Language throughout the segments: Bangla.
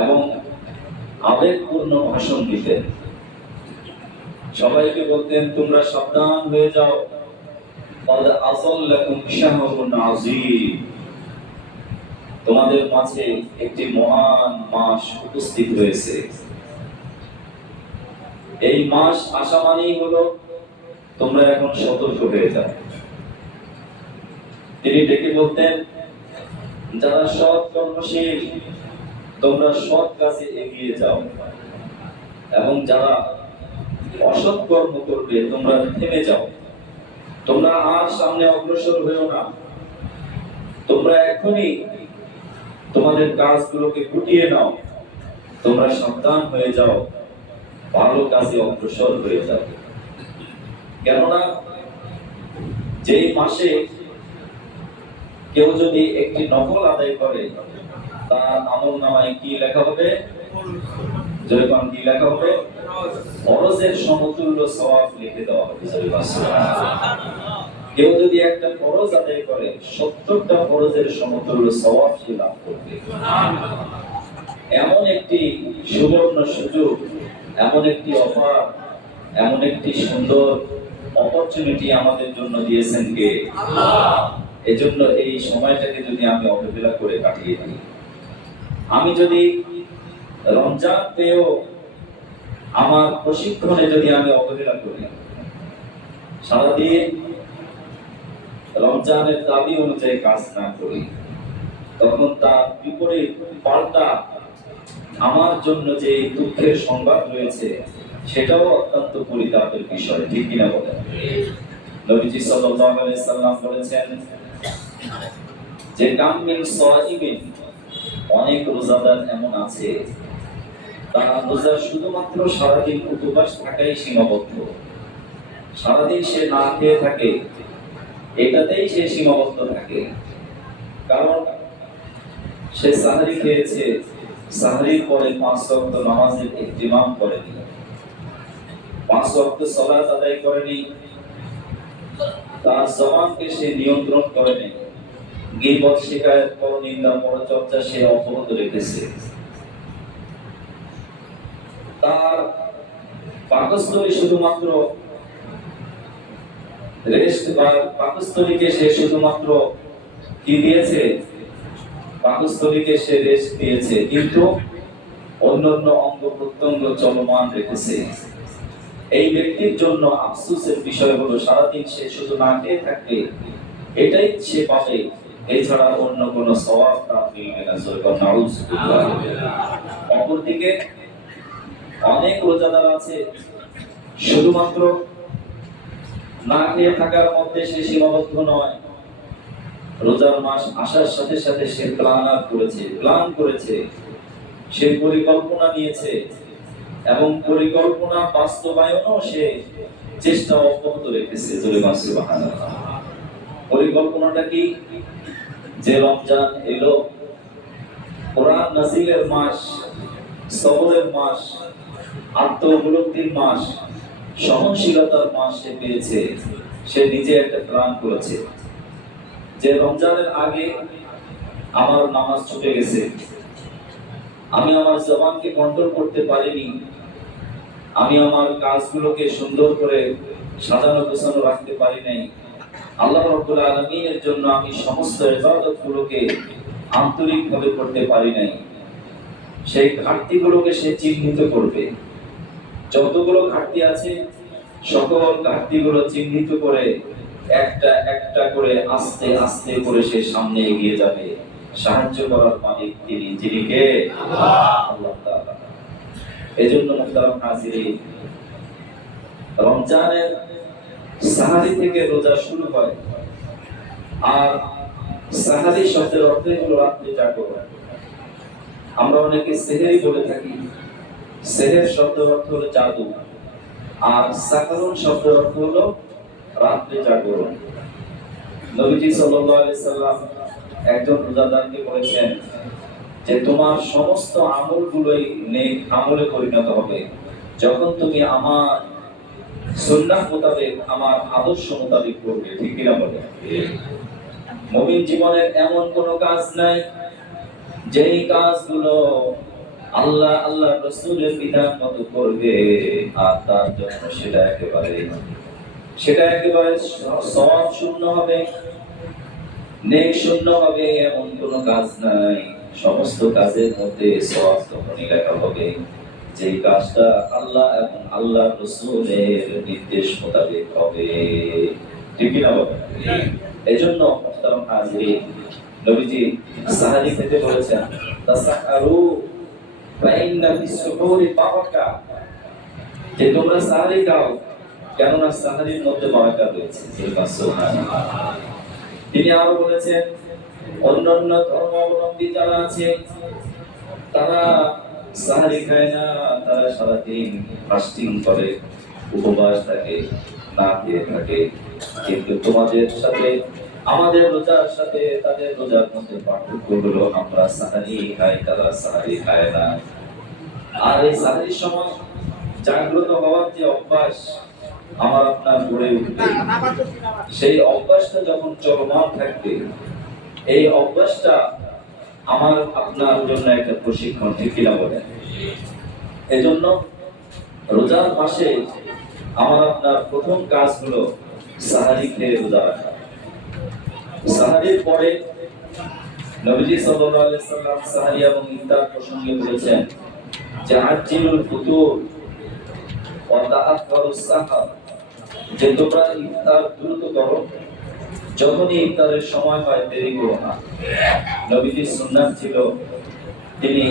এবং আবেগপূর্ণ ভাষণ দিতেন। সবাইকে বলতেন, তোমরা সাবধান হয়ে যাও, قد أظلكم شهر عظيم, তোমাদের মাঝে একটি মহান মাস উপস্থিত হয়েছে। এই মাস আসা মানেই হলো তোমরা এখন সতর্ক হয়ে যাও। তিনি ডেকে বলতেন, যারা সৎ কর্মশীল তোমরা সৎ কাজে এগিয়ে যাও, এবং যারা অসৎ কর্ম করবে তোমরা থেমে যাও। তোমরা আর সামনে অগ্রসর হয়েও না, তোমরা এখনই তোমাদের কাজগুলোকে গুটিয়ে নাও, তোমরা সাবধান হয়ে যাও, ভালো কাজে অগ্রসর হয়ে যাও। কেননা যেই মাসে কেউ যদি একটি নফল আদায় করে, তার আমল নামায় কি লেখা হবে? যেরকম কি লেখা হবে? ফরজের সমতুল্য সওয়াব লিখে দেওয়া হবে। কেউ যদি একটা ফরজ আদায় করে, 70টা ফরজের সমতুল্য সওয়াব সে লাভ করবে। এমন একটি সুবর্ণ সুযোগ, এমন একটি অফার, এমন একটি সুন্দর অপরচুনিটি আমাদের জন্য দিয়েছেন কে? আল্লাহ। এজন্য এই সময়টাকে যদি আমি অবহেলা করে কাটিয়ে দিই, আমি যদি রমজান পেয়েও আমার প্রশিক্ষণে যদি আমি অবহেলা করি, সারাদিন রমজানের দাবি অনুযায়ী কাজ না করি, তখন তার বিপরীত পাল্টা আমার জন্য যে দুঃখের সংবাদ রয়েছে, সেটাও অত্যন্ত পরিতাপের বিষয়। ঠিক কিনা বলেন? নবীজি সাল্লাল্লাহু আলাইহি সাল্লাম বলেছেন যে কাম মিন সাইমিন, অনেক রোজাদার এমন আছে তারা রোজা শুধুমাত্র সারাদিন উপবাস থাকাই সীমাবদ্ধ, সারাদিন সে না খেয়ে থাকে, এটাতেই সে সীমাবদ্ধ থাকে। কারণ সে সাহরি খেয়েছে, সাহরির পরে 5 ওয়াক্ত নামাজের ইহতিমাম করেনি, 5 ওয়াক্ত সালাত আদায় করেনি, তার জবানকে সে নিয়ন্ত্রণ করেনি, গীবত, শিকায়ত, পরনিন্দা, পরচর্চা সে অব্যাহত রেখেছে, তার পাকস্থলী শুধুমাত্র রেস্ট বা পাকস্থলীকে সে শুধুমাত্র কি দিয়েছে? পাকস্থলীকে সে রেস্ট দিয়েছে, কিন্তু অন্যান্য অঙ্গ প্রত্যঙ্গ চলমান রেখেছে। এই ব্যক্তির জন্য আফসোসের বিষয় হলো সারাদিন সে শুধু না খেয়ে থাকবে, এটাই সে পাবে, এছাড়া অন্য কোনো সওয়াব তার মিলবে না। নাউযুবিল্লাহ। অপরদিকে অনেক রোজাদার আছে শুধুমাত্র না খেয়ে থাকার মধ্যে সে সীমাবদ্ধ নয়, রোজার মাস আসার সাথে সাথে সে প্ল্যান করেছে, সে পরিকল্পনা নিয়েছে, এবং পরিকল্পনা বাস্তবায়নও সে চেষ্টা অব্যাহত রেখেছে। সুবহানাল্লাহ। পরিকল্পনাটা কি? যে রমজান এলো, কোরআন নাযিলের মাস, সবরের মাস, আত্মউপলব্ধির মাস, সহনশীলতার মাস সে পেয়েছে। সে নিজে একটা প্ল্যান করেছে যে রমজানের আগে আমার নামাজ ছুটে গেছে, আমি আমার জবানকে কন্ট্রোল করতে পারিনি, আমি আমার কাজগুলোকে সুন্দর করে সাজানো গোছানো রাখতে পারি নাই, আল্লাহ রাব্বুল আলামিনের জন্য আমি সমস্ত ইবাদতগুলোকে আন্তরিকভাবে করতে পারি নাই। সেই ঘাটতিগুলোকে সে চিহ্নিত করবে। যতগুলো ঘাটতি আছে সকল ঘাটতিগুলো চিহ্নিত করে একটা একটা করে আস্তে আস্তে করে সে সামনে এগিয়ে যাবে। সাহায্য করার মালিক তিনি, যিনি কে? আল্লাহ তাআলা। এজন্য মুহতারাম হাজিরিন, রমজানের সাহারি থেকে রোজা শুরু হয়, আর সাহারি শব্দের অর্থ হলো রাত্রি জাগরণ। আমরা অনেকে সেহরি বলে থাকি, সেহের শব্দের অর্থ হলো জাদু, আর সাকারুন শব্দের অর্থ হলো রাত্রি জাগরণ। নবীজি সাল্লাল্লাহু আলাইহি সাল্লাম একজন রোজাদারকে বলেছেন যে তোমার সমস্ত আমলগুলোই নেক আমলে পরিণত হবে যখন তুমি আমার সুন্নাহ মোতাবেক, আমার আদর্শ মোতাবেক করবে। ঠিক কিনা বলে? মুমিন জীবনের এমন কোন কাজ নাই যেই কাজগুলো আল্লাহ আল্লাহ রাসূলের বিধান মতো করবে আর তার জন্য সেটা একেবারে সওয়াব শূন্য হবে, নেক শূন্য হবে, এমন কোনো কাজ নাই। সমস্ত কাজের মধ্যে সওয়াব তখনই লেখা হবে যে কাজটা আল্লাহ এবং আল্লাহ রাসূলের নির্দেশ মোতাবেক হবে। ঠিক কি না বলেন? এজন্য মুহতারাম হাজিরিন, নবীজি সাহাবী থেকে বলেছেন তাসাহারু ফাইন্না ফিস সুহুরি বারাকা, যে তোমরা সাহারি খাও কেননা সাহারির মধ্যে বারাকা রয়েছে। সুবহানাল্লাহ। তিনি আরো বলেছেন অন্যান্য ধর্মাবলম্বী যারা আছে তারা সাহারি খায় না, তারা সারাদিন ফাস্টিং করে, উপবাস থাকে, না খেয়ে থাকে, কিন্তু তোমাদের সাথে আমাদের রোজার সাথে তাদের রোজার মধ্যে পার্থক্য হলো আমরা সাহারি খাই, তারা সাহারি খায় না। আর এই সাহারির সময় জাগ্রত হওয়ার যে অভ্যাস আমার আপনার গড়ে উঠবে, সেই অভ্যাসটা যখন চলমান থাকবে, এই অভ্যাসটা আমার আপনার জন্য একটা প্রশিক্ষণ। ঠিক কিনা বলেন? এজন্য রোজার মাসে আমার আপনার প্রথম কাজ হলো সাহারি খেয়ে রোজা রাখা। সাহারির পরে নবীজি সাল্লাল্লাহু আলাইহি সাল্লাম সাহারি এবং ইফতার প্রসঙ্গে বলেছেন যে আজিলুল ফুতুর ওয়া তাআখারুস সাহর, যে তোমরা ইফতার দ্রুত করো, যখনই ইফতারের সময় হয় দেরি করো না। নবীজির সুন্নাত ছিল তিনি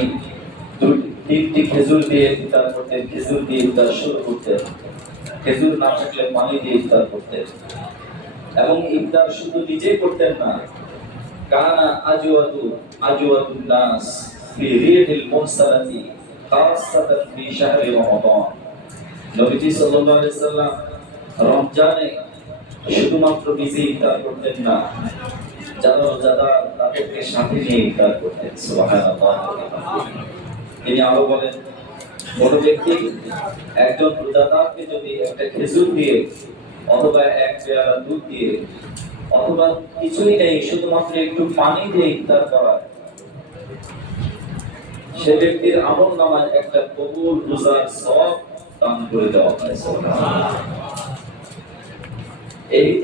তিনটি খেজুর দিয়ে ইফতার করতেন, খেজুর দিয়ে ইফতার শুরু করতেন, খেজুর না থাকলে পানি দিয়ে ইফতার করতেন। এবং ইফতার শুধু নিজেই করতেন না, কানা আজওয়াদুন নাস ফি রিহিল মুনসারাতি খাসাতান ফি শাহরি রমাদান। নবীজি সাল্লাল্লাহু আলাইহি সাল্লাম রমজানে শুধুমাত্র নিজে ইফতার করতেন না, যারা রোজাদার তাদেরকে সাথে নিয়ে ইফতার করতেন। সুবহানাল্লাহ। তিনি আরো বলেন কোন ব্যক্তি একজন রোজাদারকে যদি একটা খেজুর দিয়ে অথবা এক পেয়ালা দুধ দিয়ে অথবা কিছুই নেই শুধুমাত্র একটু পানি দিয়ে ইফতার করায়, সে ব্যক্তির আমল নামায় একটা কবুল রোজার সওয়াব দান করে দেওয়া হয়।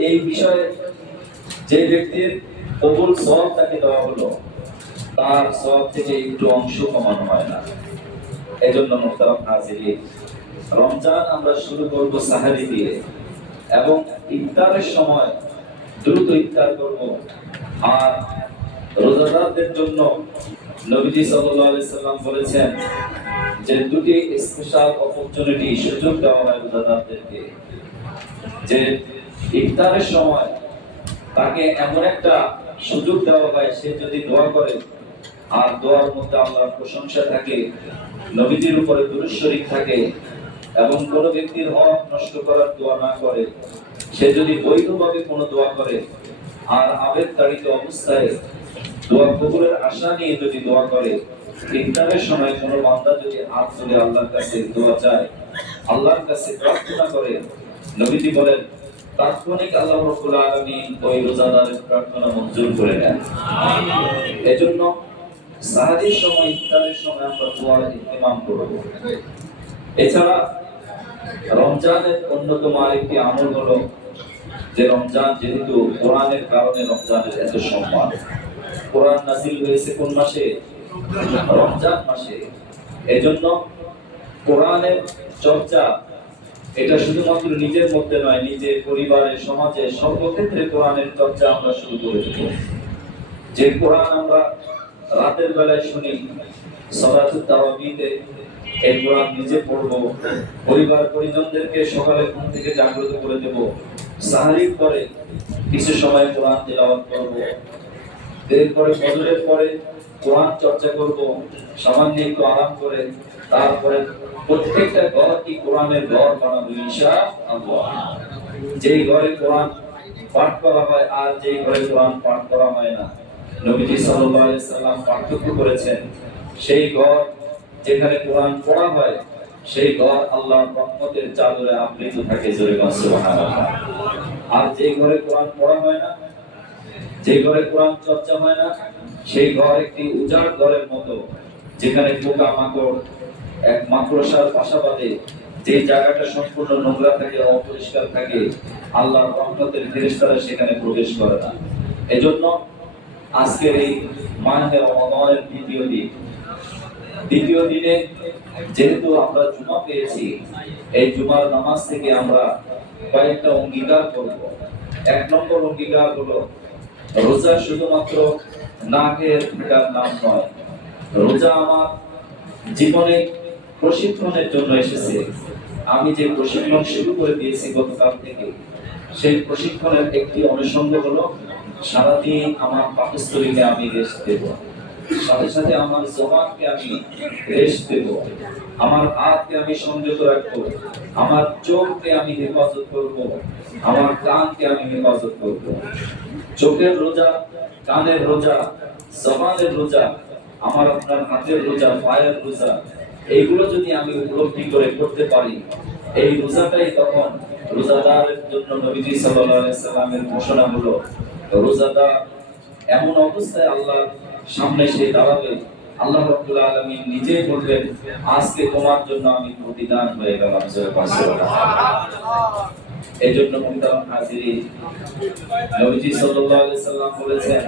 এই বিষয়ে যে ব্যক্তির কবুল সওয়াব তাকে দেওয়া হলো, তার সওয়াব থেকে একটু অংশ কমানো হয় না। এজন্য মুহতারাম হাজিরিন, রমজান আমরা শুরু করব সাহারি দিয়ে এবং ইফতারের সময় দ্রুত ইফতার করব। আর রোজাদারদের জন্য নবীজি সাল্লাল্লাহু আলাইহি সাল্লাম বলেছেন যে দুটি স্পেশাল অপরচুনিটি, সুযোগ দেওয়া হয় রোজাদারদেরকে, যে ইফতারের সময় তাকে এমন একটা সুযোগ দেওয়া হয়, সে যদি দোয়া করে আর দোয়ার মধ্যে আল্লাহর প্রশংসা থাকে, নবীজির উপরে দুরূদ শরীফ থাকে এবং কোন ব্যক্তির হক নষ্ট করার দোয়া না করে, সে যদি বৈধভাবে কোনো দোয়া করে আর আবেগতাড়িত অবস্থায় দোয়া কবুলের আশা নিয়ে যদি দোয়া করে, ইফতারের সময় কোনো বান্দা যদি হাত তুলে আল্লাহর কাছে দোয়া চায়, আল্লাহর কাছে প্রার্থনা করে, নবীজি বলেন তাৎক্ষণিক আল্লাহ রাব্বুল আলামিন ওই রোজাদারের প্রার্থনা মঞ্জুর করে নেন। এজন্য সাহারির সময়, ইফতারের সময় আমরা দোয়ার ইহতিমাম করব। এছাড়া রমজানের অন্যতম আরেকটি আমল হলো যে রমজান যেহেতু কোরআনের কারণে রমজানের এত সম্মান, কোরআন নাযিল হয়েছে কোন মাসে? রমজান মাসে। এজন্য কোরআনের চর্চা এটা শুধুমাত্র নিজের মধ্যে নয়, নিজের পরিবারে, সমাজে, সর্বক্ষেত্রে কোরআনের চর্চা আমরা শুরু করে দেব। যে কোরআন আমরা রাতের বেলায় শুনি, সালাতুত তারাবিতে এই কোরআন নিজে পড়ব, পরিবার পরিজনদেরকে সকালে ঘুম থেকে জাগ্রত করে দেব, সাহারির পরে কিছু সময় কোরআন তেলাওয়াত করব, এরপরে ফজরের পরে কোরআন চর্চা করব, সামান্য একটু আরাম করে তারপরে প্রত্যেকটা ঘর কি কোরআনের ঘর বানাবো ইনশাআল্লাহ। যেই ঘরে কোরআন পাঠ করা হয় আর যেই ঘরে কোরআন পাঠ করা হয় না, নবীজি সাল্লাল্লাহু আলাইহি সাল্লাম পার্থক্য করেছেন। সেই ঘর যেখানে কোরআন পড়া হয়, সেই ঘর আল্লাহর রহমতের চাদরে আবৃত থাকে। জোরে বলুন সুবহানাল্লাহ। আর যেই ঘরে কোরআন পড়া হয় না, যেই ঘরে কোরআন চর্চা হয় না, সেই ঘর একটি উজাড় ঘরের মতো, যেখানে পোকা মাকড় এক মাকড়সার বাসা বাঁধে, যে জায়গাটা সম্পূর্ণ নোংরা থাকে, অপরিষ্কার থাকে, আল্লাহর রহমতের ফেরেশতারা সেখানে প্রবেশ করে না। এজন্য আজকের এই মাহে রমাদানের দ্বিতীয় দিনে যেহেতু আমরা জুমা পেয়েছি, এই জুমার নামাজ থেকে আমরা কয়েকটা অঙ্গীকার করব। এক নম্বর অঙ্গীকার হলো, রোজা শুধুমাত্র না খেয়ে থাকার নাম নয়। রোজা আমার জীবনে প্রশিক্ষণের জন্য এসেছে। আমি যে প্রশিক্ষণ শুরু করে দিয়েছি গতকাল থেকে, সেই প্রশিক্ষণের একটি অনুষঙ্গ হলো সারাদিন আমার পাকস্থলীকে আমি রেস্ট দেব, সাথে সাথে আমার জবানকে আমি রেস্ট দেব, আমার হাতকে আমি সংযত রাখবো, আমার চোখকে আমি হেফাজত করব, আমার কানকে আমি হেফাজত করব। চোখের রোজা, কানের রোজা, জবানের রোজা, আমার আপনার হাতের রোজা, পায়ের রোজা, এইগুলো যদি আমি উপলব্ধি করে করতে পারি, এই রোজাটাই তখন রোজাদারের জন্য নবীজি সাল্লাল্লাহু আলাইহি সাল্লামের ঘোষণা হলো, রোজাদার এমন অবস্থায় আল্লাহর সামনে সে দাঁড়াবে, আল্লাহ রাব্বুল আলামিন নিজেই বলবেন, আজকে তোমার জন্য আমি প্রতিদান হয়ে গেলাম। এজন্য মুহতারাম হাজিরিন, নবীজি সাল্লাল্লাহু আলাইহি সাল্লাম বলেছেন,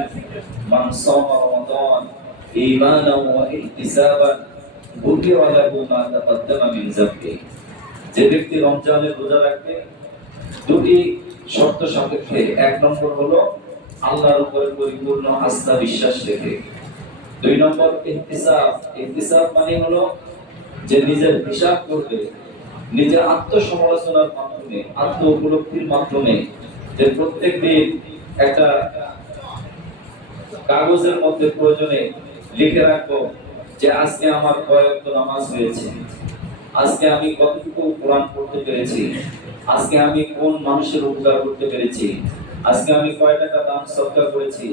মান সামা রমাদান ঈমানান ওয়া ইহতিসাবান গুফিরা লাহু মা তাকাদ্দামা মিন যামবি। যে ব্যক্তি রমজানের রোজা রাখবে দুটি শর্ত সাপেক্ষে, এক নম্বর হলো আল্লাহর উপরে পরিপূর্ণ আস্থা বিশ্বাস রেখে, দুই নম্বর ইহতিসাব। ইহতিসাব মানে হলো যে নিজের হিসাব করবে, নিজের আত্মসমালোচনার মাধ্যমে, আত্ম উপলব্ধির মাধ্যমে, যে প্রত্যেকদিন একটা কাগজের মধ্যে প্রয়োজনে লিখে রাখবো যে আজকে আমার কয় ওয়াক্ত নামাজ হয়েছে, আজকে আমি কতটুকু কোরআন পড়তে পেরেছি, আজকে আমি কোন মানুষের উপকার করতে পেরেছি, আজকে আমি কয় টাকা দান সদকা করেছি,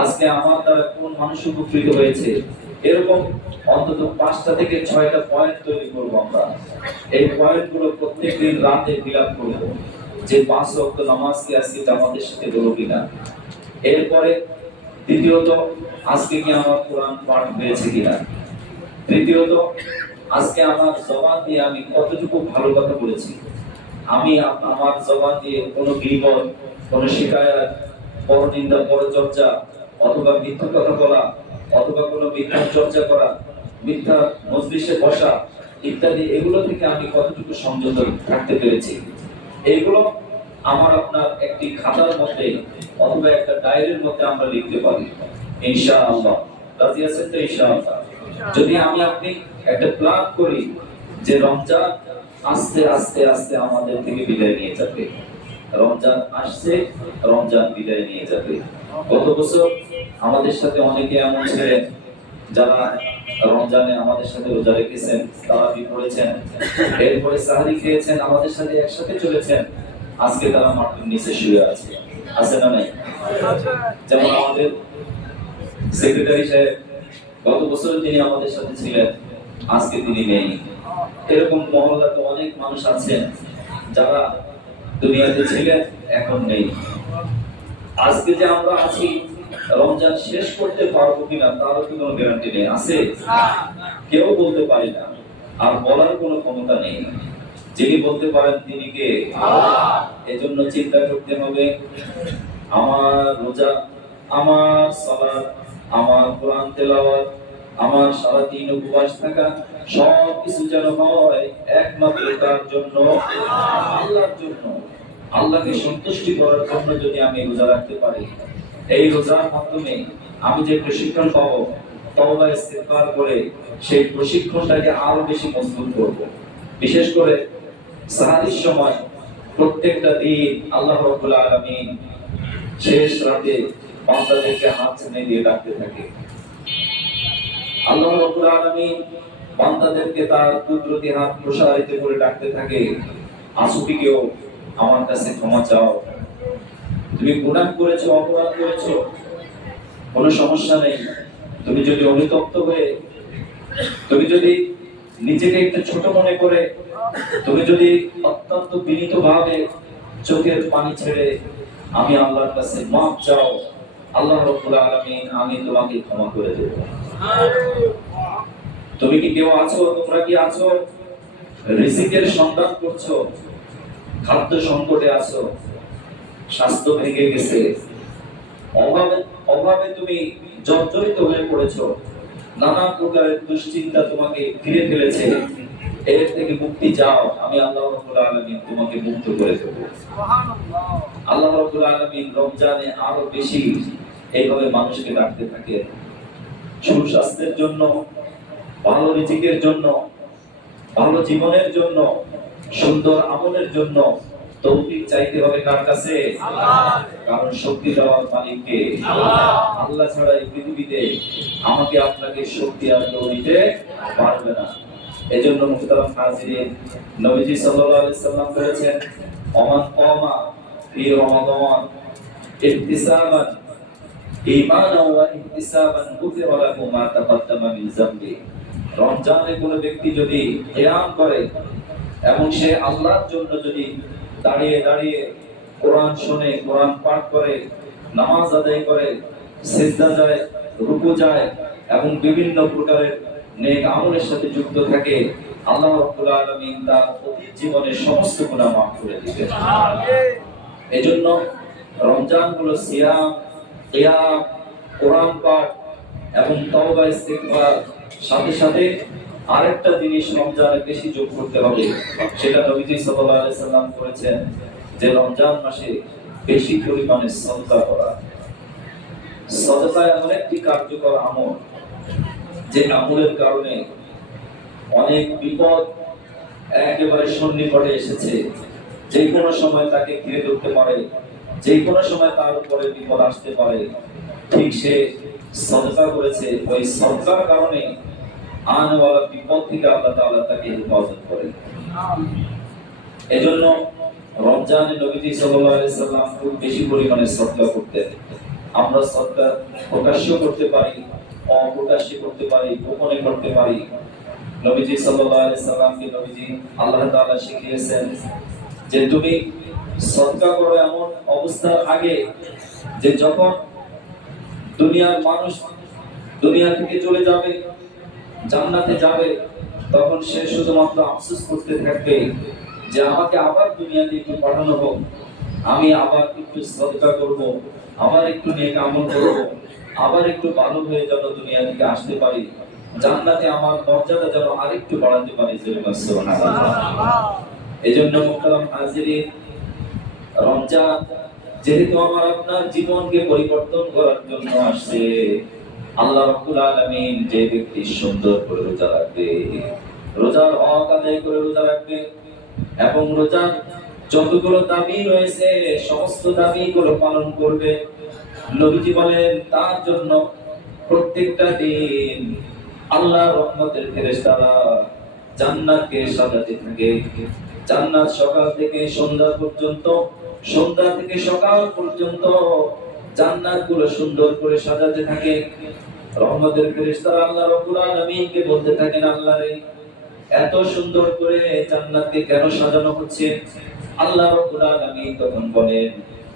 আজকে আমার দ্বারা কোন মানুষ উপকৃত হয়েছে। এরকম অন্তত 5টা থেকে 6টা পয়েন্ট তৈরি করবো আমরা। এই পয়েন্টগুলো প্রত্যেকদিন রাতে ফিল করবো যে 5 ওয়াক্ত নামাজ কি আজকে জামাতের সাথে হলো কিনা। এরপরে দ্বিতীয়ত, আজকে কি আমার কোরআন পাঠ হয়েছে কিনা। তৃতীয়ত, আজকে আমার জবান দিয়ে আমি কতটুকু ভালো কথা বলেছি, আমি আমার জবান দিয়ে কোনো গীবত, কোনো শিকায়াত, পরনিন্দা, পরচর্চা, অথবা মিথ্যা কথা বলা, অথবা কোনো মিথ্যা চর্চা করা, মিথ্যা মজলিসে বসা ইত্যাদি, এগুলো থেকে আমি কতটুকু সংযত থাকতে পেরেছি। এইগুলো আমার আপনার একটি খাতার মধ্যে অথবা একটা ডায়েরির মধ্যে আমরা লিখতে পারি, ইনশাআল্লাহ। রাজি আছেন তো? ইনশাআল্লাহ। যদি আমি আপনি একটা প্ল্যান করি যে রমজান আস্তে আস্তে আস্তে আমাদের থেকে বিদায় নিয়ে যাবে, রমজান আসছে, রমজান বিদায় নিয়ে যাবে। গত বছর আমাদের সাথে অনেকে এমন ছিলেন যারা রমজানে আমাদের সাথে রোজা রেখেছেন, তারাবি পড়েছেন, এরপরে সাহরি খেয়েছেন, আমাদের সাথে একসাথে চলেছেন, আজকে তারা মাটির নিচে শুয়ে আছে না নাই? যেমন আমাদের সেক্রেটারি সাহেব, গত বছর তিনি আমাদের সাথে ছিলেন, আজকে তিনি নেই। এরকম মহল্লাতে অনেক মানুষ আছেন যারা দুনিয়াতে ছিলেন, এখন নেই। আজকে যে আমরা আছি, রমজান শেষ করতে পারবো কিনা তারও কোনো গ্যারান্টি নেই। আছে? কেউ বলতে পারি না, আর বলার কোনো ক্ষমতা নেই। যিনি বলতে পারেন তিনি কে? আল্লাহ। এজন্য চিন্তা করতে হবে, আমার রোজা, আমার সালাত, আমার কোরআন তেলাওয়াত, আমার সারাদিন উপবাস থাকা, সব কিছু যেন হয় একমাত্র তার জন্য, আল্লাহর জন্য, আল্লাহকে সন্তুষ্টি করার জন্য। যদি আমি রোজা রাখতে পারি, এই রোজার মাধ্যমে আমি যে প্রশিক্ষণ পাবো, তওবা ইস্তিগফার করে সেই প্রশিক্ষণটাকে আরো বেশি মজবুত করব। বিশেষ করে সাহারির সময় প্রত্যেকটা দিন আল্লাহ রাব্বুল আলামিন শেষ রাতে বান্দাদেরকে হাত ছেড়ে দিয়ে ডাকতে থাকে। আল্লাহ রাব্বুল আলামিন বান্দাদেরকে তার কুদরতি হাত প্রসারিত করে ডাকতে থাকে, আসুবিকেও আমার কাছে ক্ষমা চাও। তুমি গুনাহ করেছো, অপরাধ করেছো, কোনো সমস্যা নেই। তুমি যদি অনুতপ্ত হয়ে, তুমি যদি নিজেকে একটু ছোট মনে করে, তুমি যদি অত্যন্ত বিনীত ভাবে চোখের পানি ছেড়ে আমি আল্লাহর কাছে মাফ চাও, আল্লাহ রাব্বুল আলামিন আমি তোমাকে ক্ষমা করে দেব। তুমি কি কেউ আছো, তোমরা কি আছো রিজিকের সন্ধান করছো, খাদ্য সংকটে আছো, স্বাস্থ্য ভেঙে গেছে, অভাবে অভাবে তুমি জর্জরিত হয়ে পড়েছো, নানা প্রকারের দুশ্চিন্তা তোমাকে ঘিরে ফেলেছে, এর থেকে মুক্তি চাও, আমি আল্লাহ রাব্বুল আলামিন তোমাকে মুক্ত করে দেব। সুবহানাল্লাহ। আল্লাহ রাব্বুল আলামিন রমজানে আরো বেশি এইভাবে মানুষকে ডাকতে থাকে সুস্বাস্থ্যের জন্য, ভালো রিজিকের জন্য, ভালো জীবনের জন্য, সুন্দর আমলের জন্য। তৌফিক চাইতে হবে কার কাছে? আল্লাহ। কারণ শক্তি দেওয়ার মালিক কে? আল্লাহ। আল্লাহ ছাড়া এই পৃথিবীতে আমাকে আপনাকে শক্তি আর কেউ দিতে পারবে না। এজন্য মুহতারাম হাজিরিন, নবীজি সাল্লাল্লাহু আলাইহি সাল্লাম বলেছেন, ওমান কামা ফি রমাদান ইহতিসাবান ঈমানান ওয়া ইহতিসাবান গুফিরা লাহু মা তাকাদ্দামা মিন যামবি। রমজানে কোন ব্যক্তি যদি কিয়াম করে এবং সে আল্লাহর জন্য যদি দাঁড়িয়ে দাঁড়িয়ে কোরআন শুনে, কোরআন পাঠ করে, নামাজ আদায় করে, সিজদা যায়, রুকু যায় এবং বিভিন্ন প্রকারের নেক আমলের সাথে যুক্ত থাকে, আল্লাহ রাব্বুল আলামিন তার অতীত জীবনের সমস্ত গুনাহ মাফ করে দিবেন। আমিন। এজন্য রমজান হলো সিয়াম, কিয়াম, কোরআন পাঠ এবং তওবা ইস্তিগফার, সাথে সাথে আরেকটা জিনিস রমজানে বেশি যোগ করতে হবে, সেটা নবীজি সাল্লাল্লাহু আলাইহি সাল্লাম করেছেন যে রমজান মাসে বেশি পরিমাণে সাদকা করা। সাদকা এমন একটি কার্যকর আমল যে আমলের কারণে অনেক বিপদ একেবারে সন্নিকটে এসেছে, যে কোনো সময় তাকে ঘিরে ধরতে পারে, যে কোনো সময় তার উপরে বিপদ আসতে পারে, ঠিক সে সাদকা করেছে, ওই সাদকার কারণে আনওয়ালা বিপদ থেকে আল্লাহ তাআলা তাকে হেফাজত করেন। এজন্য রমজানে নবীজি সাল্লাল্লাহু আলাইহি সাল্লাম খুব বেশি পরিমাণে সাদকা করতেন। আমরা সাদকা প্রকাশ্য করতে পারি, অপ্রকাশ্য করতে পারি, গোপনে করতে পারি। নবীজি সাল্লাল্লাহু আলাইহি সাল্লামকে নবীজি আল্লাহ তাআলা শিখিয়েছেন যে তুমি সাদকা করো এমন অবস্থার আগে যে যখন দুনিয়ার মানুষ দুনিয়া থেকে চলে যাবে, জান্নাতে যাবে, তখন সে শুধুমাত্র আফসোস করতে থাকবে যে আমাকে আবার দুনিয়াতে একটু পাঠানো হোক, আমি আবার একটু সাদকা করব, আবার একটু নেক আমল করব, আবার একটু ভালো হয়ে যেন দুনিয়া থেকে আসতে পারি, জান্নাতে আমার মর্যাদা যেন আরেকটু বাড়াতে পারি। সুবহানাল্লাহ। এজন্য মুহতারাম হাজিরিন, রমজান যেহেতু আমার আপনার জীবনকে পরিবর্তন করার জন্য আসছে, আল্লাহ রাব্বুল আলামিন যে ব্যক্তি সুন্দর করে রোজা রাখবে, রোজার হক আদায় করে রোজা রাখবে এবং রোজার যতগুলো দাবি রয়েছে সমস্ত দাবিগুলো পালন করবে, নবীজি বলেন তার জন্য প্রত্যেকটা দিন আল্লাহর রহমতের ফেরেশতারা জান্নাতকে সাজাতে থাকে। জান্নাত সকাল থেকে সন্ধ্যা পর্যন্ত, সন্ধ্যা থেকে সকাল পর্যন্ত জান্নাতগুলো সুন্দর করে সাজাতে থাকে। রহমতের ফেরেশতারা আল্লাহ রাব্বুল আলামিনকে বলতে থাকেন, আল্লাহ রে, এত সুন্দর করে জান্নাতকে কেন সাজানো হচ্ছে? আল্লাহ রাব্বুল আলামিন তখন বলেন,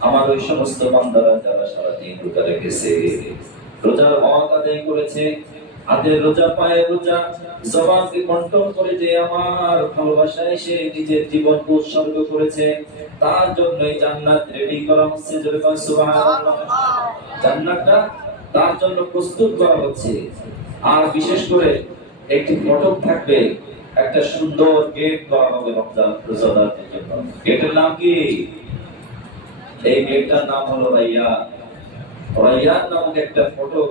আমার ওই সমস্ত বান্দারা যারা সারা দিন রোজা রেখেছে, রোজার হক আদায় করেছে, হাতের রোজা, পায়ের রোজা, জবানকে কন্ট্রোল করে যে আমার ভালোবাসায় সে নিজের জীবনকে উৎসর্গ করেছে, তার জন্যই জান্নাত রেডি করা হচ্ছে। জোরে বলেন সুবহানাল্লাহ। জান্নাতটা তার জন্য প্রস্তুত করা হচ্ছে। আর বিশেষ করে একটি ফটক থাকবে, একটা সুন্দর গেট করা হবে রমজান রোজাদারদের জন্য। গেটের নাম কি? এই গেটটার নাম হলো রাইয়ান। রাইয়ান নামক একটা ফটক,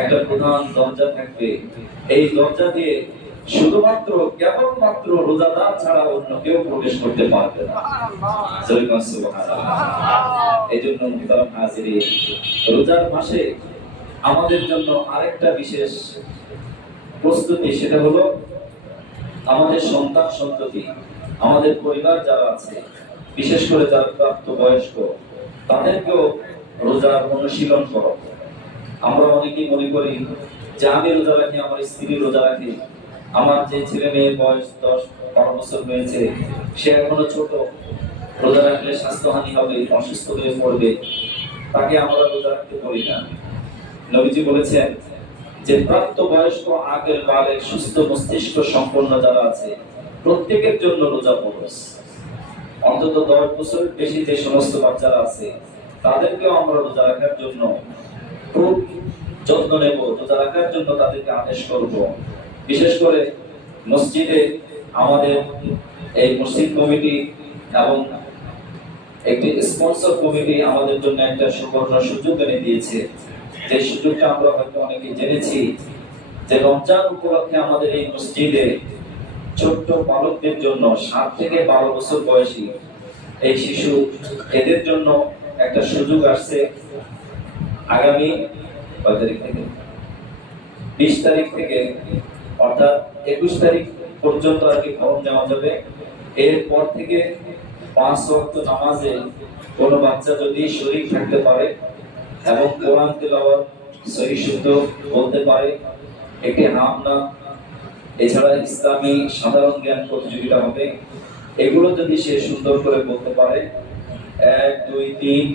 একটা প্রধান দরজা থাকবে। এই দরজা দিয়ে শুধুমাত্র কেবলমাত্র রোজাদার ছাড়া অন্য কেউ প্রবেশ করতে পারবে না। এজন্য মুহতারাম হাজিরিন, রোজার মাসে আমাদের জন্য আরেকটা বিশেষ প্রস্তুতি, সেটা হলো আমাদের সন্তান সন্ততি, আমাদের পরিবার যারা আছে, বিশেষ করে যারা প্রাপ্তবয়স্ক, তাদেরকেও রোজার অনুশীলন করো। আমরা অনেকেই মনে করি যে আমি রোজা রাখি, আমার স্ত্রী রোজা রাখি, আমার যে ছেলে মেয়ের বয়স 10-12 বছর হয়েছে সে এখনো ছোট, রোজা রাখলে স্বাস্থ্যহানি হবে, অসুস্থ হয়ে পড়বে, তাকে আমরা রোজা রাখতে পারি না। নবীজি বলেছেন যে প্রাপ্তবয়স্ক আগের বালের সুস্থ মস্তিষ্ক সম্পন্ন যারা আছে প্রত্যেকের জন্য রোজা ফরজ। অন্তত 10 বছর বেশি যে সমস্ত বাচ্চারা আছে তাদেরকেও আমরা রোজা রাখার জন্য খুব যত্ন নেব, রোজা রাখার জন্য তাদেরকে আদেশ করব। বিশেষ করে মসজিদে আমাদের এই মসজিদ কমিটি এবং একটি স্পন্সর কমিটি আমাদের জন্য একটা সুবর্ণ সুযোগ এনে দিয়েছে। যে সুযোগটা আমরা হয়তো অনেকে জেনেছি যে রমজান উপলক্ষে আমাদের এই মসজিদে ছোট্ট বালকদের জন্য 7 থেকে 12 বছর বয়সী এই শিশু এদের জন্য একটা সুযোগ আসছে। আগামী 20 তারিখ থেকে অর্থাৎ 21 তারিখ পর্যন্ত আর কি ফর্ম নেওয়া যাবে। এরপর থেকে 5 ওয়াক্ত নামাজে কোনো বাচ্চা যদি শরীক থাকতে পারে এবং কোরআন তেলাওয়াত সহিহ শুদ্ধ বলতে পারে, একটি হামনা, এছাড়া ইসলামী সাধারণ জ্ঞান প্রতিযোগিতা হবে, এগুলো যদি সে সুন্দর করে বলতে পারে, 1 2 3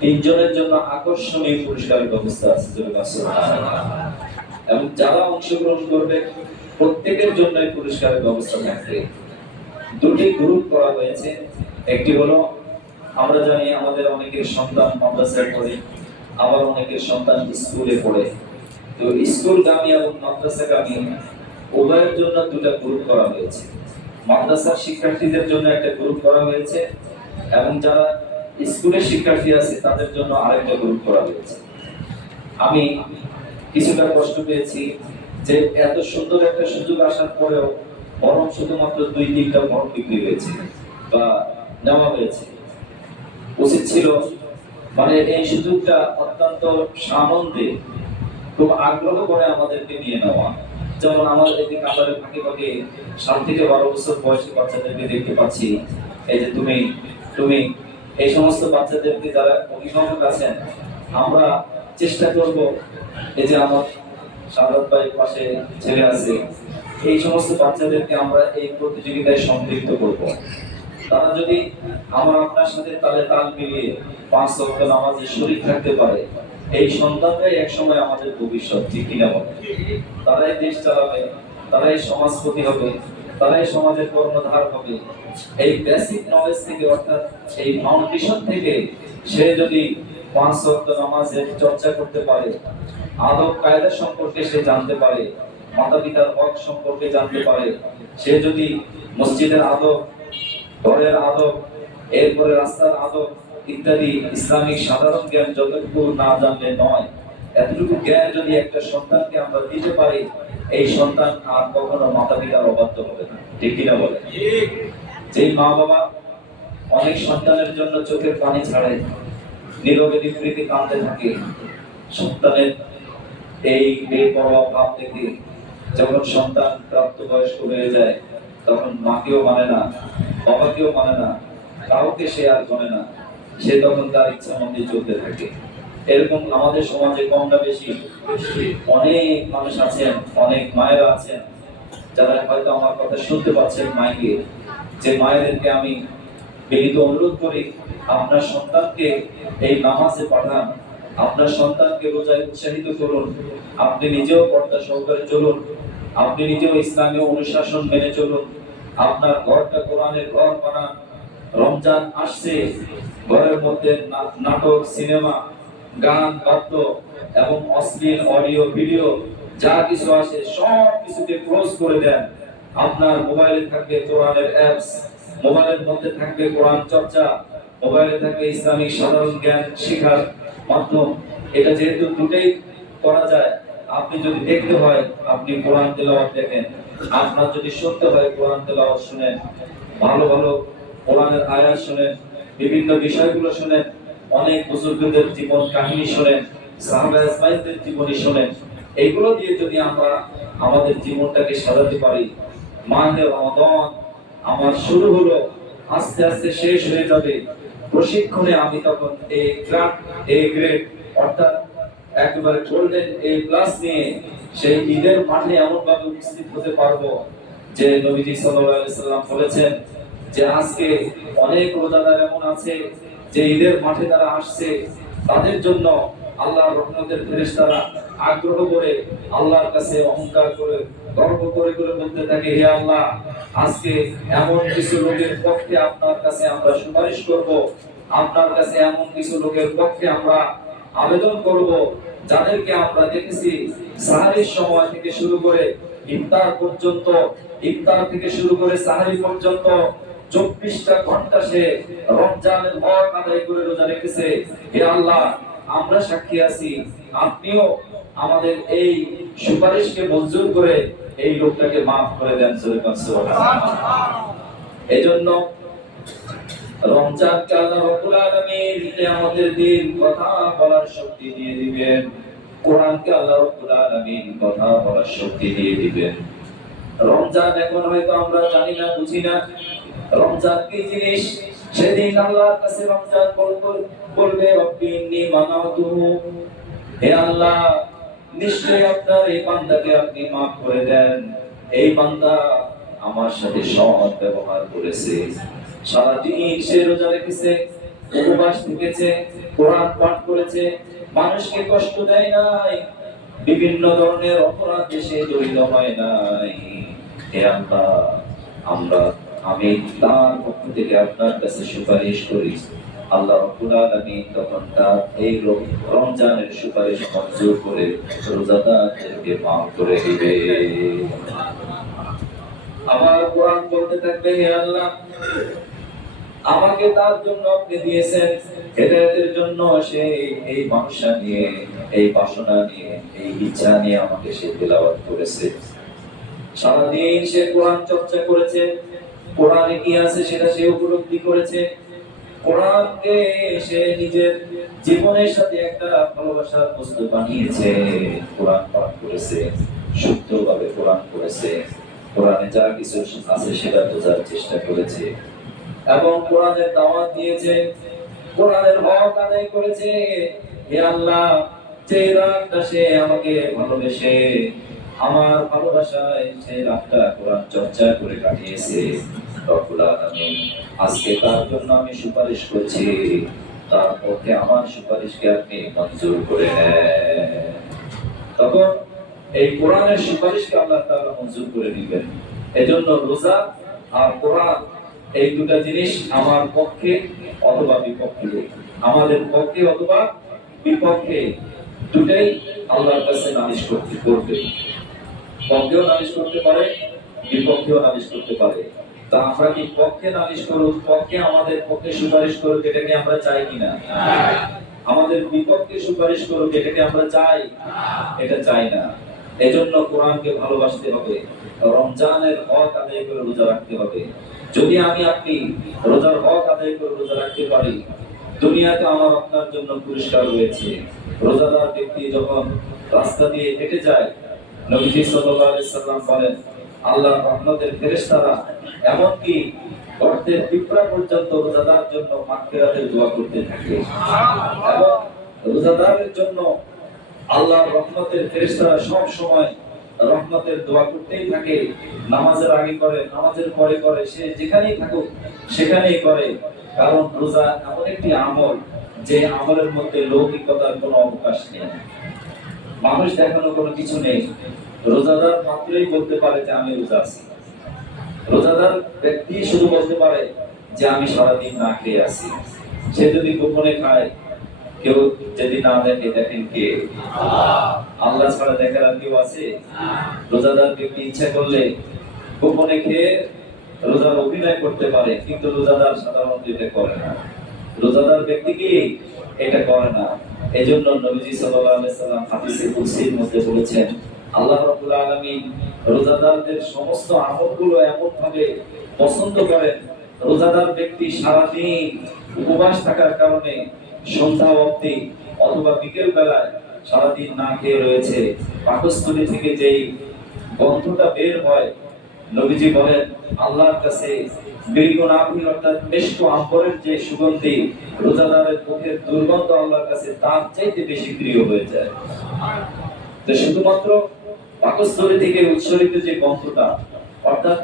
তিনজনের জন্য আকর্ষণীয় পুরস্কারের ব্যবস্থা আছে। এবং যারা অংশগ্রহণ করবে প্রত্যেকের জন্য পুরস্কারের ব্যবস্থা থাকবে। দুটি গ্রুপ করা হয়েছে। একটি হলো, আমরা জানি আমাদের অনেকের সন্তান মাদ্রাসায় পড়ে, আবার অনেকের সন্তান স্কুলে পড়ে। তো স্কুলগামী এবং মাদ্রাসাগামী উভয়ের জন্য দুটো গ্রুপ করা হয়েছে। মাদ্রাসার শিক্ষার্থীদের জন্য একটা গ্রুপ করা হয়েছে এবং যারা স্কুলের শিক্ষার্থী আছে তাদের জন্য আরেকটা গ্রুপ করা হয়েছে। আমি কিছুটা কষ্ট পেয়েছি যে এত সুন্দর একটা সুযোগ আসার পরেও বরং শুধুমাত্র 2-3টা ফর্ম বিক্রি হয়েছে বা নেওয়া হয়েছে। উচিত ছিল মানে এই সুযোগটা অত্যন্ত সানন্দে খুব আগ্রহ করে আমাদেরকে নিয়ে নেওয়া। যেমন আমাদের এই কাতারের ফাঁকে ফাঁকে 7 থেকে 12 বছর বয়সী বাচ্চাদেরকে দেখতে পাচ্ছি। এই যে তুমি এই সমস্ত বাচ্চাদেরকে যারা অভিভাবক আছেন, আমরা চেষ্টা করব এই যে আমার সারদ ভাই পাশে ছেলে আছে, এই সমস্ত বাচ্চাদেরকে আমরা এই প্রতিযোগিতায় সম্পৃক্ত করব। তারা যদি আমার আপনার সাথে তালে তাল মিলিয়ে 5 ওয়াক্ত নামাজে শরীক থাকতে পারে, এই সন্তানরাই একসময় আমাদের ভবিষ্যৎ, ঠিক কিনা বলেন? তারাই দেশ চালাবে, তারাই সমাজপতি হবে, তারাই সমাজের কর্ণধার হবে। এই বেসিক নলেজ থেকে অর্থাৎ এই ফাউন্ডেশন থেকে সে যদি 5 ওয়াক্ত নামাজের চর্চা করতে পারে, আদব কায়দা সম্পর্কে সে জানতে পারে, মাতা পিতার হক সম্পর্কে জানতে পারে, সে যদি মসজিদের আদব, ঘরের আদব, এরপরে রাস্তার আদব ইত্যাদি ইসলামিক সাধারণ জ্ঞান যতটুকু না জানলে নয়, এতটুকু জ্ঞান যদি একটা সন্তানকে আমরা দিতে পারি, এই সন্তান আর কখনো মাতা পিতার অবাধ্য হবে না, ঠিক কিনা বলে? যে মা বাবা অনেক সন্তানের জন্য চোখের পানি ছাড়ে, নীরবে নিভৃতে কাঁদতে থাকে, সন্তানের এই বেপরোয়া ভাব দেখে যখন সন্তান প্রাপ্তবয়স্ক হয়ে যায়, তখন মাকেও মানে না, বাবাকেও মানে না, কাউকে সে আর মানে না, সে তখন তার ইচ্ছা মতে চলতে থাকে। এরকম আমাদের সমাজে কম না বেশি অনেক মানুষ আছেন, অনেক মায়েরা আছেন যারা হয়তো আমার কথা শুনতে পাচ্ছেন মাইকে। যে মায়েদেরকে আমি বিনীত অনুরোধ করি, আপনার সন্তানকে এই নামাজে পাঠান, আপনার সন্তানকে রোজায় উৎসাহিত করুন, আপনি নিজেও পর্দা সহকারে চলুন, আপনি নিজেও ইসলামীয় অনুশাসন মেনে চলুন, আপনার ঘরটা কোরআনের ঘর বানান। রমজান আসছে, ঘরের মধ্যে নাটক, সিনেমা, গান, বাদ্য এবং অশ্লীল অডিও ভিডিও যা কিছু আসে সব কিছুকে ক্লোজ করে দেন। আপনার মোবাইলে থাকবে কোরআনের অ্যাপস, মোবাইলের মধ্যে থাকবে কোরআন চর্চা, মোবাইলে থাকবে ইসলামিক সাধারণ জ্ঞান শেখার মাধ্যম। এটা যেহেতু দুটোই করা যায়, আপনি যদি দেখতে হয় আপনি কোরআন তেলাওয়াত দেখেন, আপনার যদি শুনতে হয় কোরআন তেলাওয়াত শুনেন, ভালো ভালো কোরআনের আয়াত শুনেন, বিভিন্ন বিষয়গুলো শুনেন, অনেক বুজুর্গদের জীবন কাহিনী শুনেন, সাহাবায়ে আজমাইনদের জীবনী শুনেন। এইগুলো দিয়ে যদি আমরা আমাদের জীবনটাকে সাজাতে পারি, মাহে রমাদান আমার শুরু হলো, আস্তে আস্তে শেষ হয়ে যাবে। প্রশিক্ষণে আমি তখন এ গ্রেড অর্থাৎ একেবারে গোল্ডেন A+ নিয়ে সেই ঈদের মাঠে এমন ভাবে উপস্থিত হতে পারবো যে নবীজি সাল্লাল্লাহু আলাইহি সাল্লাম বলেছেন যে আজকে অনেক রোজাদার এমন আছে যে ঈদের মাঠে তারা আসছে, তাদের জন্য আল্লাহর রহমতের ফেরেশতারা আগ্রহ করে আল্লাহর কাছে অহংকার করে গর্ব করে করে বলতে থাকে, হে আল্লাহ, আজকে এমন কিছু লোকের পক্ষে আপনার কাছে আমরা সুপারিশ করব, আপনার কাছে এমন কিছু লোকের পক্ষে আমরা আবেদন করব, যাদেরকে আমরা দেখেছি সাহারির সময় থেকে শুরু করে ইফতার পর্যন্ত, ইফতার থেকে শুরু করে সাহারি পর্যন্ত 24টা ঘন্টা সে রমজানের হক আদায় করে রোজা রেখেছে। হে আল্লাহ, আমরা সাক্ষী আছি, আপনিও আমাদের এই সুপারিশকে মঞ্জুর করে এই লোকটাকে মাফ করে দেন। এজন্য রমজানকে আল্লাহ রাব্বুল আলামিন কিয়ামতের দিন কথা বলার শক্তি দিয়ে দিবেন, কোরআনকে আল্লাহ রাব্বুল আলামিন কথা বলার শক্তি দিয়ে দিবেন। রমজান এখন হয়তো আমরা জানি না, বুঝি না রমজান কি জিনিস। সেদিন আল্লাহর কাছে রমজান বলবে, রব্বি ইন্নী মানাতুহু, হে আল্লাহ, নিশ্চয়ই আপনার এই বান্দাকে আপনি মাফ করে দেন। এই বান্দা আমার সাথে সৎ ব্যবহার করেছে, সারাদিন সে রোজা রেখেছে, উপবাস থেকেছে, কোরআন পাঠ করেছে, মানুষকে কষ্ট দেয় নাই, বিভিন্ন ধরনের অপরাধে সে জড়িত হয় নাই। হে আল্লাহ, আমি তার পক্ষ থেকে আপনার কাছে সুপারিশ করি। আল্লাহ রাব্বুল আলামিন তখন তার এই রমজানের সুপারিশ মঞ্জুর করে রোজাদারদেরকে মাফ করে দিবে। আমার কোরআন বলতে থাকবে, হে আল্লাহ, আমাকে তার জন্য আপনি দিয়েছেন হেদায়েতের জন্য, সে এই বাসনা নিয়ে, এই বাসনা নিয়ে, এই ইচ্ছা নিয়ে আমাকে সে তেলাওয়াত করেছে। সারাদিন সে কোরআন চর্চা করেছে, কোরআনে কি আছে সেটা সে উপলব্ধি করেছে, কোরআনকে সে নিজের জীবনের সাথে একটা ভালোবাসার বস্তু বানিয়েছে, কোরআন পাঠ করেছে, শুদ্ধভাবে কোরআন পড়েছে, কোরআনে যা কিছু আছে সেটা বোঝার চেষ্টা করেছে এবং কোরআনের দাওয়াত দিয়েছে, কোরআনের হক আদায় করেছে। হে আল্লাহ, যে রাতটা সে আমাকে ভালোবেসে আমার ভালোবাসায় সেই রাতটা কোরআন চর্চা করে কাটিয়েছে, রব্বুল আলামিন আজকে তার জন্য আমি সুপারিশ করছি, তার পক্ষে আমার সুপারিশকে আপনি মঞ্জুর করে নেন। তখন এই কোরআনের সুপারিশকে আল্লাহ তাআলা মঞ্জুর করে দিবেন। এজন্য রোজা আর কোরআন এই দুটো জিনিস আমার পক্ষে অথবা বিপক্ষে, আমাদের পক্ষে অথবা বিপক্ষে, দুটাই আল্লাহর কাছে নালিশ করবে। পক্ষেও নালিশ করতে পারে, বিপক্ষেও নালিশ করতে পারে। তা আমরা কি পক্ষে নালিশ করুক, পক্ষে আমাদের পক্ষে সুপারিশ করুক, এটাকে আমরা চাই কিনা? আমাদের বিপক্ষে সুপারিশ করুক, এটাকে আমরা চাই? এটা চাই না। এজন্য কোরআনকে ভালোবাসতে হবে, রমজানের হক আদায় করে রোজা রাখতে হবে। যদি আপনি রোজার হক আদায় করে রোজা রাখতে পারি, দুনিয়াতে আমার আপনার জন্য পুরস্কার রয়েছে। রোজাদার ব্যক্তি যখন রাস্তা দিয়ে হেঁটে যায়, নবীজি সাল্লাল্লাহু আলাইহি সাল্লাম বলেন, আল্লাহর রহমতের ফেরেশতারা এমনকি গর্তের পিঁপড়া পর্যন্ত রোজাদার জন্য মাগফিরাতের দোয়া করতে থাকে এবং রোজাদারের জন্য আল্লাহর রহমতের ফেরেশতারা সব সময় রহমতের দোয়া করতেই থাকে। নামাজের আগে করে, নামাজের পরে করে, সে যেখানেই থাকুক সেখানেই করে। কারণ রোজা এমন একটি আমল, যে আমলের মধ্যে লৌকিকতার কোনো অবকাশ নেই, মানুষ দেখানো কোনো কিছু নেই। রোজাদার মাত্রই বলতে পারে যে আমি রোজা আছি। রোজাদার ব্যক্তি শুধু বলতে পারে যে আমি সারাদিন না খেয়ে আছি। সে যদি গোপনে খায়, কেউ যদি না দেখে, দেখেন কে? আল্লাহ ছাড়া দেখার আর কেউ আছে? রোজাদার ব্যক্তি ইচ্ছা করলে গোপনে খেয়ে রোজার অভিনয় করতে পারে, কিন্তু রোজাদার সাধারণত এটা করে না। রোজাদার ব্যক্তি কি এটা করে না। এজন্য নবীজি সাল্লাল্লাহু আলাইহি সাল্লাম হাদিসে কুদসির মধ্যে বলেছেন, আল্লাহ রাব্বুল আলামিন রোজাদারদের সমস্ত আমলগুলো এমন ভাবে পছন্দ করেন, রোজাদার ব্যক্তি সারাদিন উপবাস থাকার কারণে সন্ধ্যা অবধি অথবা বিকেল বেলায় সারাদিন না খেয়ে রয়েছে, পাকস্থলী থেকে যেই গন্ধটা বের হয়, নবীজি বলেন আল্লাহর কাছে বিরগুনাবি অর্থাৎ মেশক আম্বরের যে সুগন্ধি, রোজাদারের মুখের দুর্গন্ধ আল্লাহর কাছে তার চাইতে বেশি প্রিয় হয়ে যায়। তো শুধুমাত্র পাকস্থলী থেকে উৎসরিত যে গন্ধটা, অর্থাৎ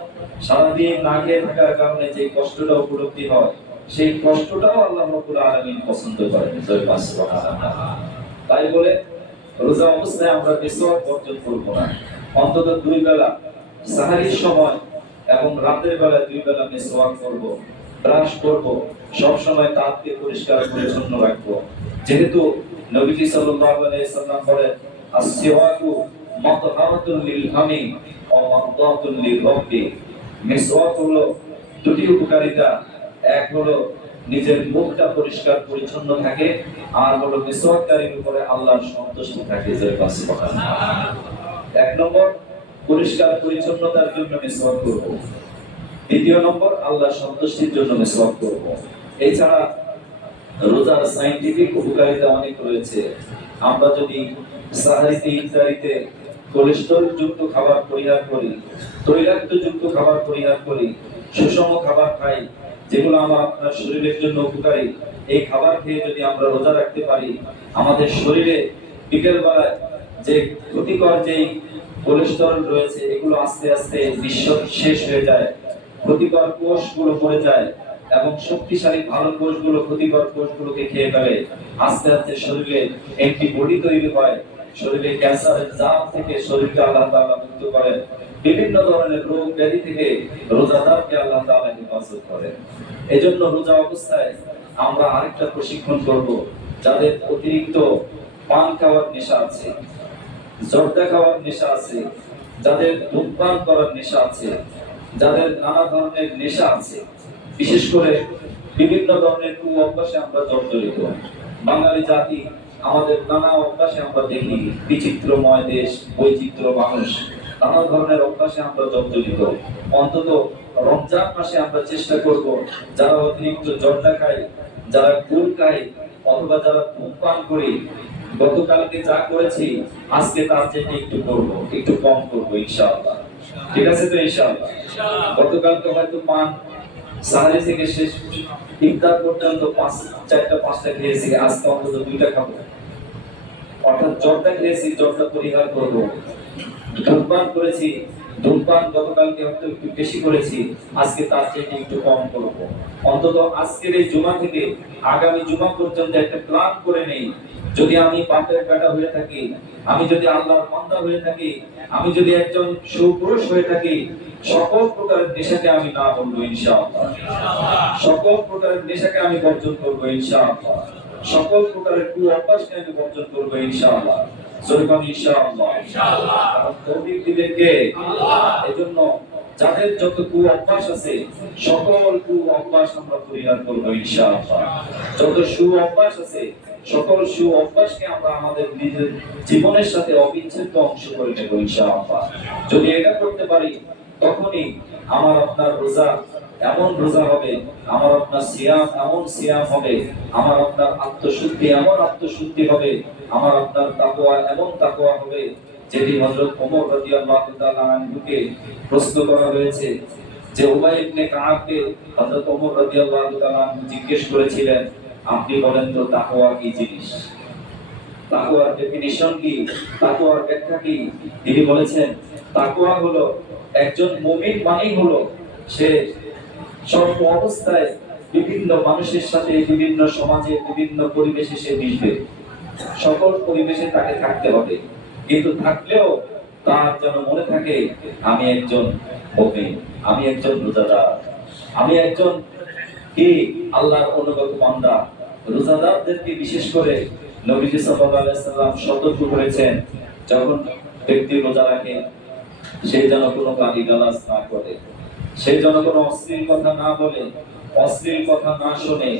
সারাদিন না খেয়ে থাকার কারণে যে কষ্টটা উপলব্ধি হয়, সেই কষ্টটাও আল্লাহ রাব্বুল আলামিন পছন্দ করেন। সুবহানাল্লাহ। তাই বলে রোজা অবস্থায় আমরা মিসওয়াক বর্জন করব না। অন্তত 2 বেলা সাহারির সময় এবং রাতের বেলা 2 বেলা মিসওয়াক করব, ব্রাশ করব, সব সময় দাঁতকে পরিষ্কার পরিচ্ছন্ন রাখব। যেহেতু নবীজি সাল্লাল্লাহু আলাইহি সাল্লাম বলেন, আস-সিওয়াকু মাতহারাতুল লিল ফামি ওয়া মারদাতুল লির রাব্বি। মিসওয়াক হলো দুটি উপকারিতা। এক হলো নিজের মুখটা পরিষ্কার পরিচ্ছন্ন থাকে, আর হলো মিসওয়াককারীর উপরে আল্লাহর সন্তুষ্টি থাকে। সুবহানাল্লাহ। এক নম্বর পরিষ্কার পরিচ্ছন্নতার জন্য মিসওয়াক করব, দ্বিতীয় নম্বর আল্লাহর সন্তুষ্টির জন্য মিসওয়াক করব। এছাড়া রোজার সায়েন্টিফিক উপকারিতা অনেক রয়েছে। আমরা যদি সাহারিতে ইফতারিতে কোলেস্টেরল যুক্ত খাবার পরিহার করি, তৈলাক্ত যুক্ত খাবার পরিহার করি, সুষম খাবার খাই যেগুলো আপনার শরীরের জন্য উপকারী, এই খাবার খেয়ে যদি আমরা রোজা রাখতে পারি, আমাদের শরীরে বিকেল বেলায় যে ক্ষতিকর যে কোলেস্টেরল রয়েছে এগুলো আস্তে আস্তে শেষ হয়ে যায়, ক্ষতিকর কোষগুলো পড়ে যায় এবং শক্তিশালী ভালো কোষগুলো ক্ষতিকর কোষগুলোকে খেয়ে ফেলে। আস্তে আস্তে শরীরে অ্যান্টিবডি তৈরি হয়, শরীরে ক্যান্সারের জাম থেকে শরীরকে আল্লাহ তাআলা মুক্ত করেন। বিভিন্ন ধরনের রোগ ব্যাধি থেকে রোজাদারকে আল্লাহ তাআলা হেফাজত করেন। এজন্য রোজা অবস্থায় আমরা আরেকটা প্রশিক্ষণ করব, যাদের অতিরিক্ত পান খাওয়ার নেশা আছে, জর্দা খাওয়ার নেশা আছে, যাদের ধূমপান করার নেশা আছে, যাদের নানা ধরনের নেশা আছে, বিশেষ করে বিভিন্ন ধরনের কুঅভ্যাসে আমরা জর্জরিত। বাঙালি জাতি আমাদের নানা অভ্যাসে আমরা দেখি, বিচিত্রময় দেশ, বৈচিত্র্য মানুষ, নানা ধরনের অভ্যাসে আমরা জর্জরিত। অন্তত রমজান মাসে আমরা চেষ্টা করব, যারা অতিরিক্ত জর্দা খায়, যারা গুল খায়, অথবা যারা ধূমপান করি, গতকালকে যা করেছি আজকে তার চেয়ে একটু করব, একটু কম করব ইনশাআল্লাহ। ঠিক আছে তো ইনশাআল্লাহ? গতকালকে হয়তো পান সাহারি থেকে শেষ ইফতার পর্যন্ত 4টা-5টা খেয়েছি, আজকে অন্তত 2টা খাবো। অর্থাৎ জর্দা খেয়েছি, জর্দা পরিহার করব। ধূমপান করেছি, ধূমপান গতকালকে হয়তো একটু বেশি করেছি, আজকে তার চেয়ে একটু কম করব। অন্তত আজকের এই জুমা থেকে আগামী জুমা পর্যন্ত একটা প্ল্যান করে নেই। যদি আমি বাপের বেটা হয়ে থাকি, আমি যদি আল্লাহর বান্দা হয়ে থাকি, আমি যদি একজন সুপুরুষ হয়ে থাকি, সকল প্রকারের নেশাকে আমি না বলবো ইনশাআল্লাহ। সকল প্রকারের নেশাকে আমি বর্জন করবো ইনশাআল্লাহ। সকল প্রকারের কুঅভ্যাসকে আমি বর্জন করবো ইনশাআল্লাহ। জোরকান ইনশাআল্লাহ। ইনশাআল্লাহ। তৌফিক দিবেন কে? আল্লাহ। এজন্য যাদের যত কুঅভ্যাস আছে সকল কুঅভ্যাস আমরা পরিহার করবো ইনশাআল্লাহ। যত সুঅভ্যাস আছে সকল সুঅভ্যাসকে আমরা আমাদের নিজের জীবনের সাথে অবিচ্ছেদ্য অংশ করে নেব ইনশাআল্লাহ। যদি এটা করতে পারি, তখনই আমার আপনার রোজা এমন রোজা হবে, আমার আপনার সিয়াম এমন সিয়াম হবে, আমার আপনার আত্মশুদ্ধি এমন আত্মশুদ্ধি হবে, আমার আপনার তাকওয়া এমন তাকওয়া হবে, যেটি হযরত ওমর রাদিয়াল্লাহু তাআলা আনহুকে প্রশ্ন করা হয়েছে যে উবাই ইবনে কাবকে হযরত ওমর রাদিয়াল্লাহু তাআলা আনহু জিজ্ঞেস করেছিলেন, আপনি বলেন তো তাকওয়া কি জিনিস, তাকওয়ার ডেফিনিশন কি, তাকওয়ার ব্যাখ্যা কি? তিনি বলেছেন তাকওয়া হলো একজন মুমিন মানেই হলো সে সর্ব অবস্থায় বিভিন্ন মানুষের সাথে, বিভিন্ন সমাজে, বিভিন্ন পরিবেশে সে মিশবে। সকল পরিবেশে তাকে থাকতে হবে, কিন্তু থাকলেও তার যেন মনে থাকে আমি একজন মুমিন, আমি একজন রোজাদার, আমি একজন কি আল্লাহর অনুগত বান্দা। রোজাদারদেরকে বিশেষ করে নবীজি সাল্লাল্লাহু আলাইহি সাল্লাম সতর্ক করেছেন, যখন ব্যক্তি রোজা রাখে সে যেন কোনো গালিগালাজ না করে, সে যেন কোনো অশ্লীল কথা না বলে, অশ্লীল কথা না শুনে,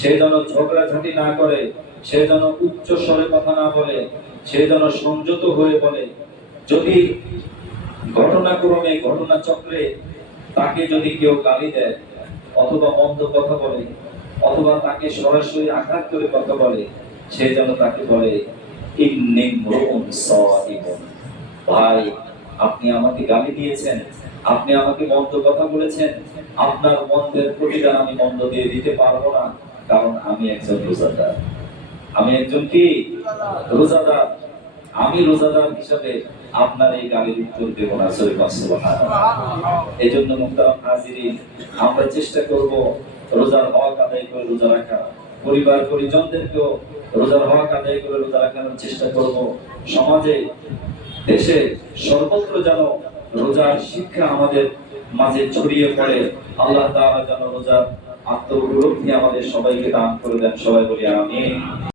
সে যেন ঝগড়াঝাটি না করে, সে যেন উচ্চ স্বরে কথা না বলে, সে যেন সংযত হয়ে বলে। যদি ঘটনাক্রমে ঘটনা চক্রে তাকে যদি কেউ গালি দেয় অথবা মন্দ কথা বলে অথবা তাকে সরাসরি আঘাত করে কথা বলে, সে যেন তাকে বলে ইন্নী মুরউন সাওয়াইবুন, ভাই আপনি আমাকে গালি দিয়েছেন, আপনি আমাকে মন্দ কথা বলেছেন, আপনার মন্দের প্রতিদান আমি মন্দ দিয়ে দিতে পারবো না, কারণ আমি একজন রোজাদার। আমি একজন কি রোজাদার। আমি রোজাদার হিসাবে আপনার এই গালির উত্তর দেব না। সুবহানাল্লাহ। এজন্য মুহতারাম হাজিরিন, আমরা চেষ্টা করব রোজার হক আদায় করে রোজা রাখা, পরিবার পরিজনদেরকেও রোজার হক আদায় করে রোজা রাখার চেষ্টা করব। সমাজে দেশে সর্বত্র যেন রোজার শিক্ষা আমাদের মাঝে ছড়িয়ে পড়ে। আল্লাহ তাআলা যেন রোজার আত্মউপলব্ধি আমাদের সবাইকে দান করে দেন। সবাই বলি আমিন।